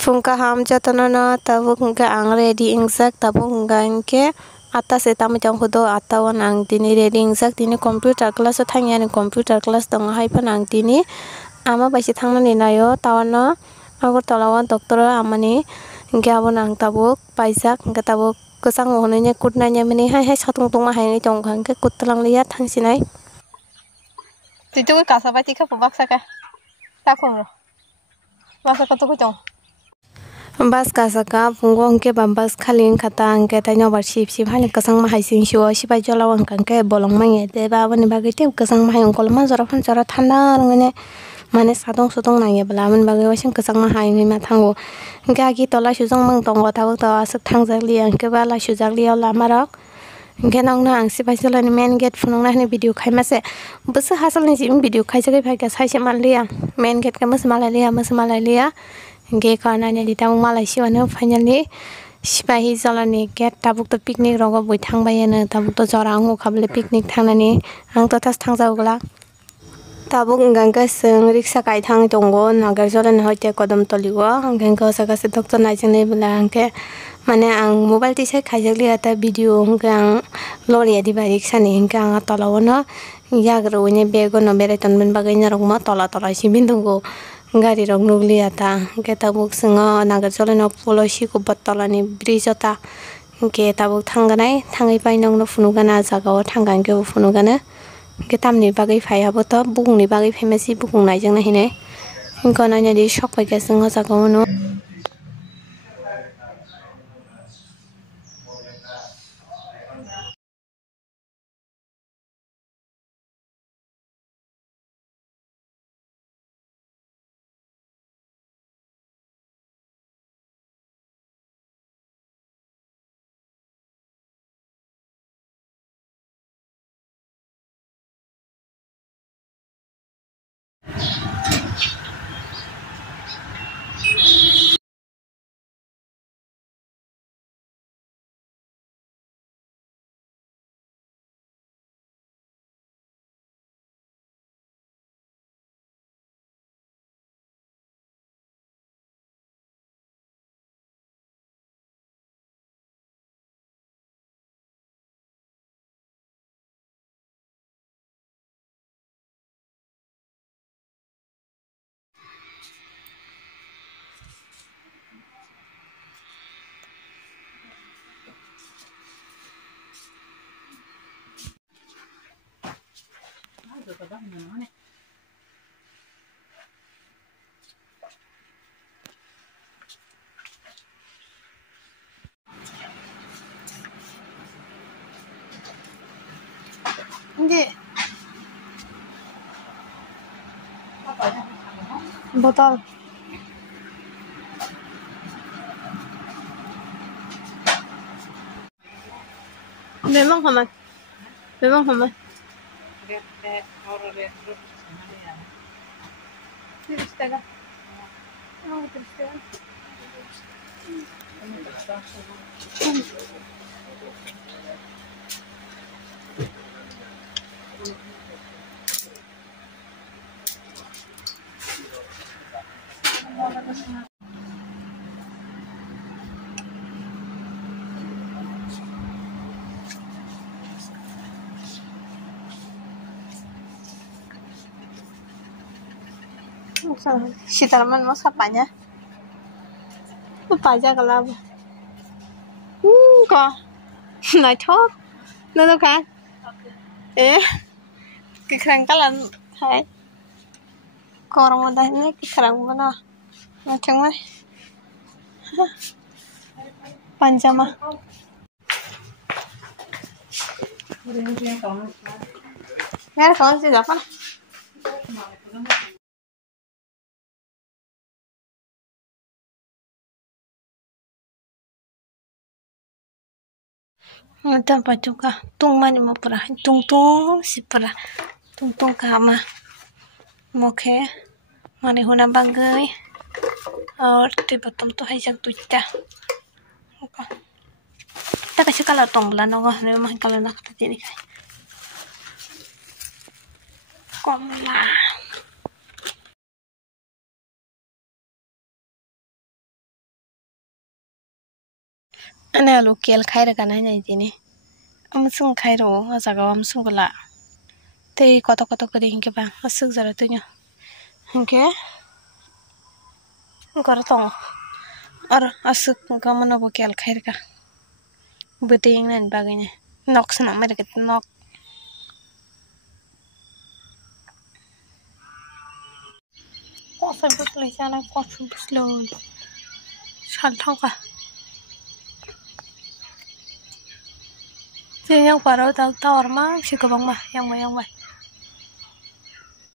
Fungka ham jatonono tabuk hingga ang ready ingjak tabuk hingga hingke atas eta macam hudo atawan ang tini ready ingjak tini computer class o thangya ni computer class tongo haipan ang tini ama baisi thangnani nayo tawano Agartala o doctor amani hingke abo ang tabuk paijak hingke tabuk kwchang hinui kutnai mani hai satung tungma hainai tongkha hingke kutlang liya thangsinai tuitui kasabai tika baksaka takung masa koto kutong bas kasaka pungo hingke bambas khali khata hingke taino bar sip hani kwchang mahai singsiyo sibai jolaw hingke bolong manye deba aboni bagui te kwchang mahai ongkolma jora phano jora thanda rungene mane sadong sudong nangye bla aboni bagui wasing kwchang mahai hingma thango hingke agi tola sujang mang tongo tabuk to asuk thangjakliya hingke bala sujakliya lama rok hingke nongno ang sibai jolani main gate phunukna hini video khaimase busu hasalni jim video khaijagui phaikha saise manliya main gate ke musumalailiya hingke kanani di tamung malai siwano finally sipai jalani gate tabuk to picnic rogo boi thangbai ano tabuk to jora angu khabli picnic thangnani ang to tas thangjakgla tabuk hingke sung riksha kaithang tongo nagarjolani hoite kodom toliko hingke gasa doctor naijaknai bwla hingke mane ang mobile tisai khaijakliya ta video hingke ang loriya diba riksha ni hingke ang tola ono yagrowini bag no berai tonmani bagui narokma tola simin tongo gari rok nukliya ta hingke tabuk sungo nagarjolani polo sikobo tolani bridge o ta hingke tabuk thangganai thangui pai nongno phunukgana jaga o thangka hingke bo phunukgano hingke tamni bagui phai abo to bukungni bagui phaimasi bukung naijaknai hinui hingke nainadi sok paikha chwng o jaga o no Hindi. Botol. Memang hamat. 30 taga. Oh, 30 taga. Sitarman mo sapanya. Paja kalab. Ko. Nói thốt. Nó đâu cả. Cái khăn kalan hai. Korang mo dahil ni kikrang mo na. Macam mai. Panjama. Yaar kaun si apa? Ada baju kah? Tung mana mau perah? Tung si perah. Tung kah mah? Moke. Mane huna bangai. और ते बतम तो है जग तुच्चा ta kasi kala tong bla no ga ne ma kala na ka tini kai komla Ana lokel khaira kana nai dini. Amsung khairo ajaga amsung gala. Tei koto kori hinke bang asuk jara tunya. Hinke koro tong. Ar asuk gamana bokel khaira ka. Beting nan baganya. Nok sana mereka nok. Kok sampai tulisan kok slow. Santong ka. Yang parau tawar mah si kebang mah yang mah